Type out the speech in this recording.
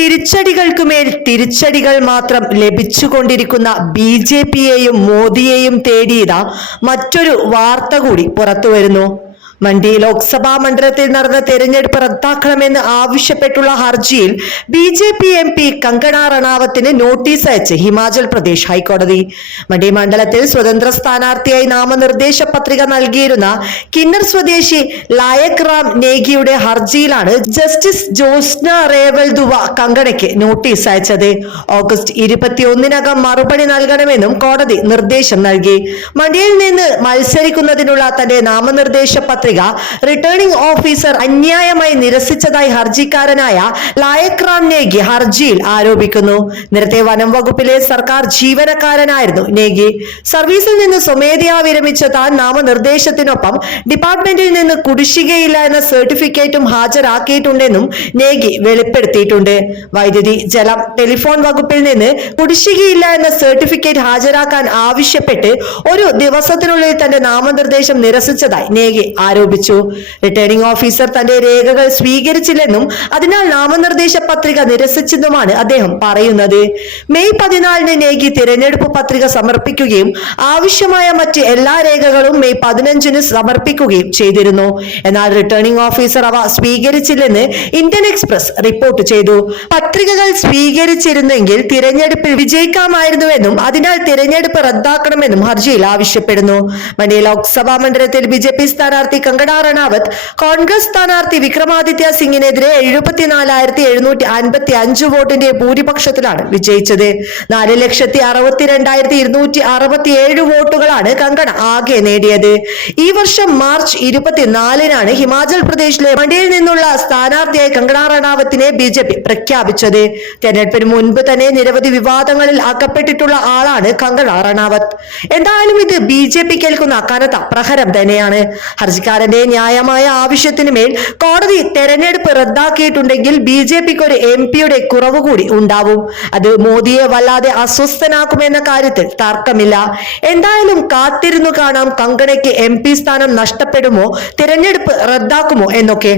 തിരിച്ചടികൾക്കുമേൽ തിരിച്ചടികൾ മാത്രം ലഭിച്ചുകൊണ്ടിരിക്കുന്ന B J പിയെയും മോദിയെയും തേടിയതാ മറ്റൊരു വാർത്ത കൂടി പുറത്തുവരുന്നു. മണ്ഡി ലോക്സഭാ മണ്ഡലത്തിൽ നടന്ന തെരഞ്ഞെടുപ്പ് റദ്ദാക്കണമെന്ന് ആവശ്യപ്പെട്ടുള്ള ഹർജിയിൽ B J P M P Kangana റണാവത്തിന് notice അയച്ച് ഹിമാചൽ പ്രദേശ് ഹൈക്കോടതി. മണ്ഡി മണ്ഡലത്തിൽ സ്വതന്ത്ര സ്ഥാനാർത്ഥിയായി നാമനിർദ്ദേശ പത്രിക നൽകിയിരുന്ന കിന്നർ സ്വദേശി ലായക് റാം നേഗിയുടെ ഹർജിയിലാണ് ജസ്റ്റിസ് ജോസ്ന റേവൽ ദുവ കങ്കണയ്ക്ക് നോട്ടീസ് അയച്ചത്. ഓഗസ്റ്റ് ഇരുപത്തിയൊന്നിനകം മറുപടി നൽകണമെന്നും കോടതി നിർദ്ദേശം നൽകി. മണ്ഡിയിൽ നിന്ന് മത്സരിക്കുന്നതിനുള്ള തന്റെ നാമനിർദ്ദേശ പത്രിക റിട്ടേണിംഗ് ഓഫീസർ അന്യായമായി നിരസിച്ചതായി ഹർജിക്കാരനായ ലായക് റാം നേഗി ഹർജിയിൽ ആരോപിക്കുന്നു. നേരത്തെ വനം വകുപ്പിലെ സർക്കാർ ജീവനക്കാരനായിരുന്നു നേഗി. സർവീസിൽ നിന്ന് സ്വമേധയാ വിരമിച്ച താൻ നാമനിർദ്ദേശത്തിനൊപ്പം ഡിപ്പാർട്ട്മെന്റിൽ നിന്ന് കുടിശ്ശികയില്ല എന്ന സർട്ടിഫിക്കറ്റും ഹാജരാക്കിയിട്ടുണ്ടെന്നും നേഗി വെളിപ്പെടുത്തിയിട്ടുണ്ട്. വൈദ്യുതി ജലം ടെലിഫോൺ വകുപ്പിൽ നിന്ന് കുടിശ്ശികയില്ല എന്ന സർട്ടിഫിക്കറ്റ് ഹാജരാക്കാൻ ആവശ്യപ്പെട്ട് ഒരു ദിവസത്തിനുള്ളിൽ തന്റെ നാമനിർദ്ദേശം നിരസിച്ചതായി നേഗി ആരോപിച്ചു റിട്ടേണിംഗ് ഓഫീസർ തന്റെ രേഖകൾ സ്വീകരിച്ചില്ലെന്നും അതിനാൽ നാമനിർദ്ദേശ പത്രിക നിരസിച്ചെന്നുമാണ് അദ്ദേഹം പറയുന്നത്. മെയ് പതിനാലിന് നേകി തിരഞ്ഞെടുപ്പ് പത്രിക സമർപ്പിക്കുകയും ആവശ്യമായ മറ്റ് എല്ലാ രേഖകളും മെയ് പതിനഞ്ചിന് സമർപ്പിക്കുകയും ചെയ്തിരുന്നു. എന്നാൽ റിട്ടേണിംഗ് ഓഫീസർ അവ സ്വീകരിച്ചില്ലെന്ന് ഇന്ത്യൻ എക്സ്പ്രസ് റിപ്പോർട്ട് ചെയ്തു. പത്രികകൾ സ്വീകരിച്ചിരുന്നെങ്കിൽ തിരഞ്ഞെടുപ്പിൽ വിജയിക്കാമായിരുന്നുവെന്നും അതിനാൽ തിരഞ്ഞെടുപ്പ് റദ്ദാക്കണമെന്നും ഹർജിയിൽ ആവശ്യപ്പെടുന്നു. മണ്ഡി ലോക്സഭാ മണ്ഡലത്തിൽ ബി ജെ പി സ്ഥാനാർത്ഥി കങ്കണ റണാവത്ത് കോൺഗ്രസ് സ്ഥാനാർത്ഥി വിക്രമാദിത്യ സിംഗിനെതിരെ എഴുപത്തിനാലായിരത്തി എഴുന്നൂറ്റി അൻപത്തി അഞ്ച് വോട്ടിന്റെ ഭൂരിപക്ഷത്തിലാണ് വിജയിച്ചത്. നാല് ലക്ഷത്തി അറുപത്തിരണ്ടായിരത്തി ഇരുന്നൂറ്റി അറുപത്തി ഏഴ് വോട്ടുകളാണ് കങ്കണ ആകെ നേടിയത്. ഈ വർഷം മാർച്ച് ഇരുപത്തിനാലിനാണ് ഹിമാചൽ പ്രദേശിലെ മണ്ഡിയിൽ നിന്നുള്ള സ്ഥാനാർത്ഥിയായി കങ്കണ റണാവത്തിനെ ബി ജെ പി പ്രഖ്യാപിച്ചത്. തെരഞ്ഞെടുപ്പിന് മുൻപ് തന്നെ നിരവധി വിവാദങ്ങളിൽ അകപ്പെട്ടിട്ടുള്ള ആളാണ് കങ്കണ റണാവത്ത് എന്തായാലും ഇത് ബി ജെ പി കേൾക്കുന്ന കനത്ത പ്രഹരം തന്നെയാണ്. ഹർജിക്കാരന്റെ ന്യായമായ ആവശ്യത്തിന് മേൽ കോടതി തെരഞ്ഞെടുപ്പ് റദ്ദാക്കിയിട്ടുണ്ടെങ്കിൽ ബി ജെ പിക്ക് ഒരു എം പിയുടെ കുറവ് കൂടി ഉണ്ടാവും. അത് മോദിയെ വല്ലാതെ അസ്വസ്ഥനാക്കുമെന്ന കാര്യത്തിൽ തർക്കമില്ല. എന്തായാലും കാത്തിരുന്നു കാണാം കങ്കണയ്ക്ക് എം സ്ഥാനം നഷ്ടപ്പെടുമോ തിരഞ്ഞെടുപ്പ് റദ്ദാക്കുമോ എന്നൊക്കെ.